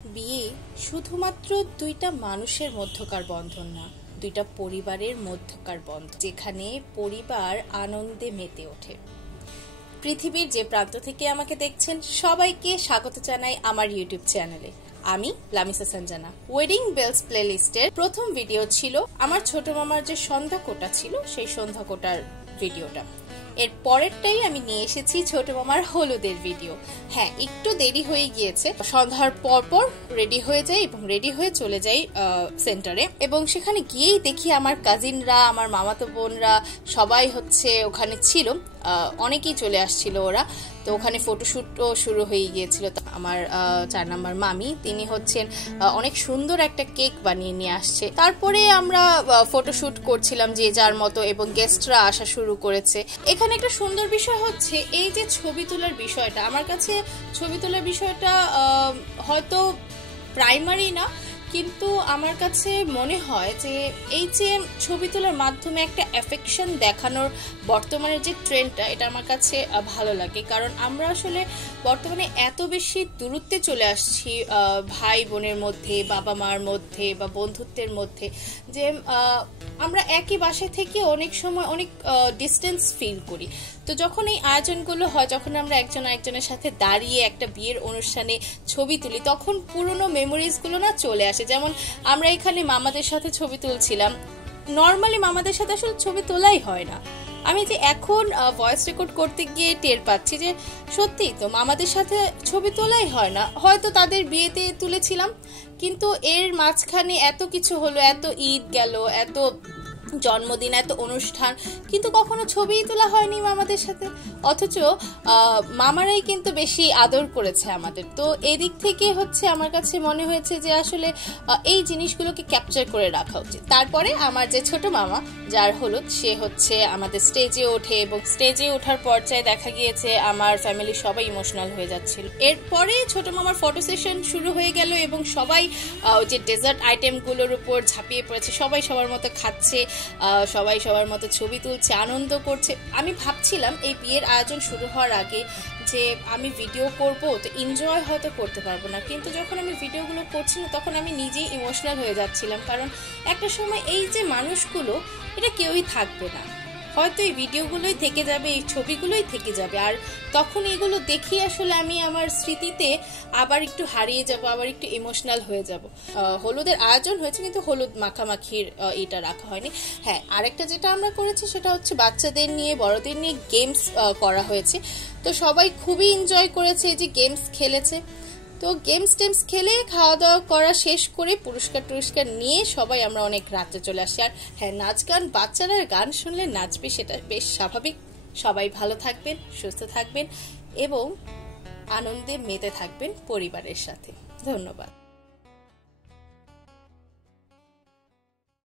বিয়ে শুধুমাত্র দুইটা মানুষের মধ্যকার বন্ধন না, দুইটা পরিবারের মধ্যকার বন্ধন, যেখানে পরিবার আনন্দে মেতে ওঠে। পৃথিবীর যে প্রান্ত থেকে আমাকে দেখছেন সবাইকে স্বাগত জানাই আমার ইউটিউব চ্যানেলে। আমি লামিসা সঞ্জানা। ওয়েডিং বেলস প্লেলিস্টের প্রথম ভিডিও ছিল আমার ছোট মামার যে সন্ধ্যা কোটা ছিল, সেই সন্ধ্যা কোটার ভিডিওটা। এর পরেরটাই আমি নিয়ে এসেছি ছোট মামার হলুদের ভিডিও। হ্যাঁ, একটু দেরি হয়ে গিয়েছে, সন্ধ্যার পর রেডি হয়ে যাই এবং রেডি হয়ে চলে যাই সেন্টারে, এবং সেখানে গিয়েই দেখি আমার কাজিনরা, আমার মামাতো বোনরা সবাই ওখানে ছিল, অনেকেই চলে আসছিল ওরা। তো ওখানে ফটোশুটও শুরু হয়ে গিয়েছিল। আমার 4 নম্বর মামি, তিনি অনেক সুন্দর একটা কেক বানিয়ে নিয়ে আসছে। তারপরে আমরা ফটোশুট করছিলাম যে যার মতো, এবং গেস্টরা আসা শুরু করেছে। এখানে একটা সুন্দর বিষয় হচ্ছে এই যে ছবি তোলার বিষয়টা। আমার কাছে ছবি তোলার বিষয়টা হয়তো প্রাইমারি না, কিন্তু আমার কাছে মনে হয় যে এই যে ছবি তোলার মাধ্যমে একটা অ্যাফেকশন দেখানোর বর্তমানে যে ট্রেন্ডটা, এটা আমার কাছে ভালো লাগে। কারণ আমরা আসলে বর্তমানে এত বেশি দূরত্বে চলে আসছি ভাই বোনের মধ্যে, বাবা মার মধ্যে বা বন্ধুত্বের মধ্যে, যে আমরা একই বাসায় থেকে অনেক সময় অনেক ডিস্টেন্স ফিল করি। তো যখন এই আয়োজনগুলো হয়, যখন আমরা একজন একজনের সাথে দাঁড়িয়ে একটা বিয়ের অনুষ্ঠানে ছবি তুলি, তখন পুরনো মেমোরিজগুলো না চলে আসে। যেমন আমরা এখানে মামাদের সাথে ছবি তুলছিলাম, নর্মালি মামাদের সাথে আসলে ছবি তোলাই হয় না। আমি যে এখন ভয়েস রেকর্ড করতে গিয়ে টের পাচ্ছি যে সত্যিই তো মামাদের সাথে ছবি তোলাই হয় না। হয়তো তাদের বিয়েতে তুলেছিলাম, কিন্তু এর মাঝখানে এত কিছু হলো, এত ঈদ গেল, এত জন্মদিন, এত অনুষ্ঠান, কিন্তু কখনো ছবিই তোলা হয়নি মামাদের সাথে। অথচ মামারাই কিন্তু বেশি আদর করেছে আমাদের। তো এদিক থেকে আমার কাছে মনে হয়েছে যে আসলে এই জিনিসগুলোকে ক্যাপচার করে রাখা উচিত। তারপরে আমার যে ছোট মামা, যার হলুদ, সে আমাদের স্টেজে ওঠে, এবং স্টেজে ওঠার পর্যায়ে দেখা গিয়েছে আমার ফ্যামিলির সবাই ইমোশনাল হয়ে যাচ্ছিল। এরপরে ছোট মামার ফটো সেশন শুরু হয়ে গেল, এবং সবাই যে ডেজার্ট আইটেমগুলোর উপর ঝাঁপিয়ে পড়েছে, সবাই সবার মতো খাচ্ছে, সবাই সবার মতো ছবি তুলছে, আনন্দ করছে। আমি ভাবছিলাম এই বিয়ের আয়োজন শুরু হওয়ার আগে যে আমি ভিডিও করব, তো এনজয় হয়তো করতে পারবো না, কিন্তু যখন আমি ভিডিওগুলো করছি না, তখন আমি নিজেই ইমোশনাল হয়ে যাচ্ছিলাম। কারণ একটা সময় এই যে মানুষগুলো, এটা কেউই থাকবে না, হয়তো এই ভিডিওগুলোই থেকে যাবে, এই ছবিগুলোই থেকে যাবে, আর তখন এগুলো দেখি আসলে আমি আমার স্মৃতিতে আবার একটু হারিয়ে যাব, আবার একটু ইমোশনাল হয়ে যাব। হলুদের আয়োজন হয়েছে, কিন্তু হলুদ মাখামাখির এটা রাখা হয়নি। হ্যাঁ, আরেকটা যেটা আমরা করেছি সেটা বাচ্চাদের নিয়ে, বড়দের নিয়ে গেমস করা হয়েছে। তো সবাই খুবই এনজয় করেছে, এই যে গেমস খেলেছে। তো গেমস টেমস খেলে খাওয়া দাওয়া করা শেষ করে পুরস্কার নিয়ে সবাই আমরা অনেক রাতে চলে আসি। আর হ্যাঁ, নাচ গান, বাচ্চারা গান শুনলে নাচবে, সেটা বেশ স্বাভাবিক। সবাই ভালো থাকবেন, সুস্থ থাকবেন, এবং আনন্দে মেতে থাকবেন পরিবারের সাথে। ধন্যবাদ।